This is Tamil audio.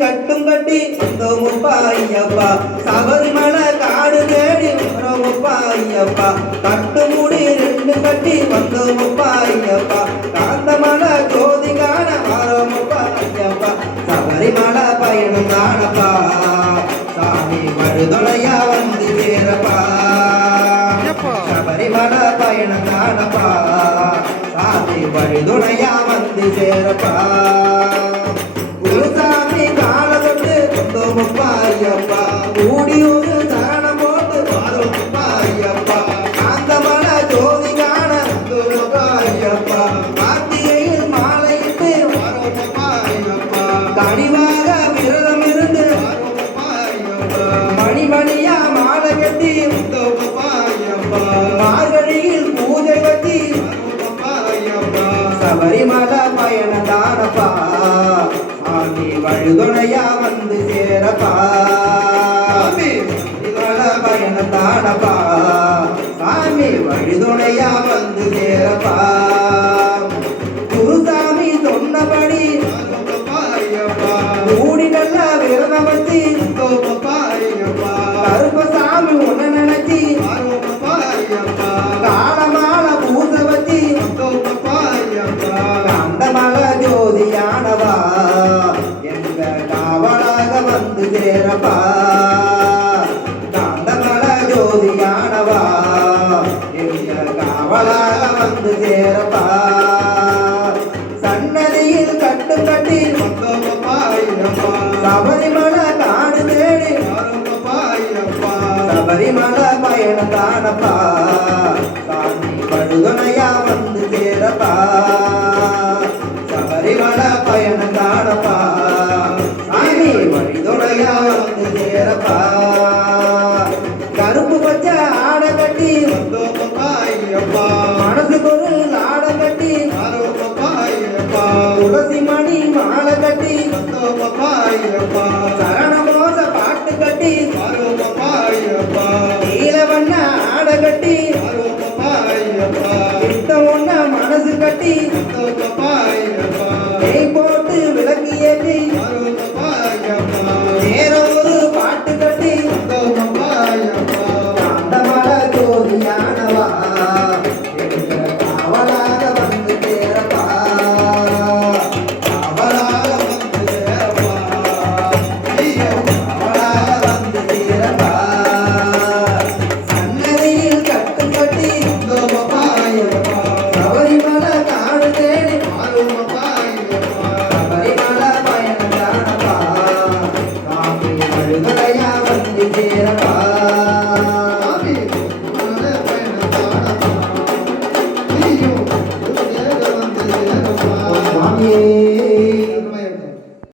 கட்டும் கட்டி வந்தோமுப்பா ஐயப்பா சபரிமலை காடு தேடி வரோமுப்பா ஐயப்பா கட்டு மூடி ரெண்டு கட்டி வந்தோமுப்பா ஐயப்பா காந்தமலை ஜோதி காண வரோமுப்பா ஐயப்பா சபரிமலை பயணம் தானப்பா. சாமி மறுதொலையா வந்து சேரப்பா. சபரிமலை பயணம் தானப்பா. சாமி வழிதுணையா வந்து சேரப்பா. கொண்டோமப்பா ஐயப்பா கூடி ஒரு சரணம் போட்டு பாரோமப்பா ஐயப்பா காந்தமல ஜோதி காண கொண்டோமப்பா ஐயப்பா கார்த்திகையில் மாலையிட்டு பாரோமப்பா ஐயப்பா கனிவாக விரதம் இருந்து பாரோமப்பா ஐயப்பா மணிமணியா மாலை கட்டி ஐயப்பா மார்கழியில் பூஜை ஐயப்பா சபரிமலை தானப்பா. வழுதுணையா வந்து வழுதுணையா வந்து சேரப்பா குருசாமி சொன்னபடி கூடி நல்ல விரதம் வச்சு கருப்பசாமி உன்ன நினைச்சி காலமால பூச வச்சு காந்தமல ஜோதியானவா. எங்க காவலாக வந்து சேரப்பா. காவலாக வந்து சேரப்பா. சன்னதியில் கட்டு கட்டி சபரிமலை காடு தேடி சபரிமலை பயணம் தானப்பா. சாமி பழுதுணையா வந்து சேரப்பா. சபரிமலை பயணம் தானப்பா. சாமி வழிதுணையா வந்து சேரப்பா. கருப்பு பச்சா சரணமோச பாட்டு கட்டி நீல வண்ண ஆடை கட்டி கிட்ட ஒண்ண மனசு கட்டி Thank you.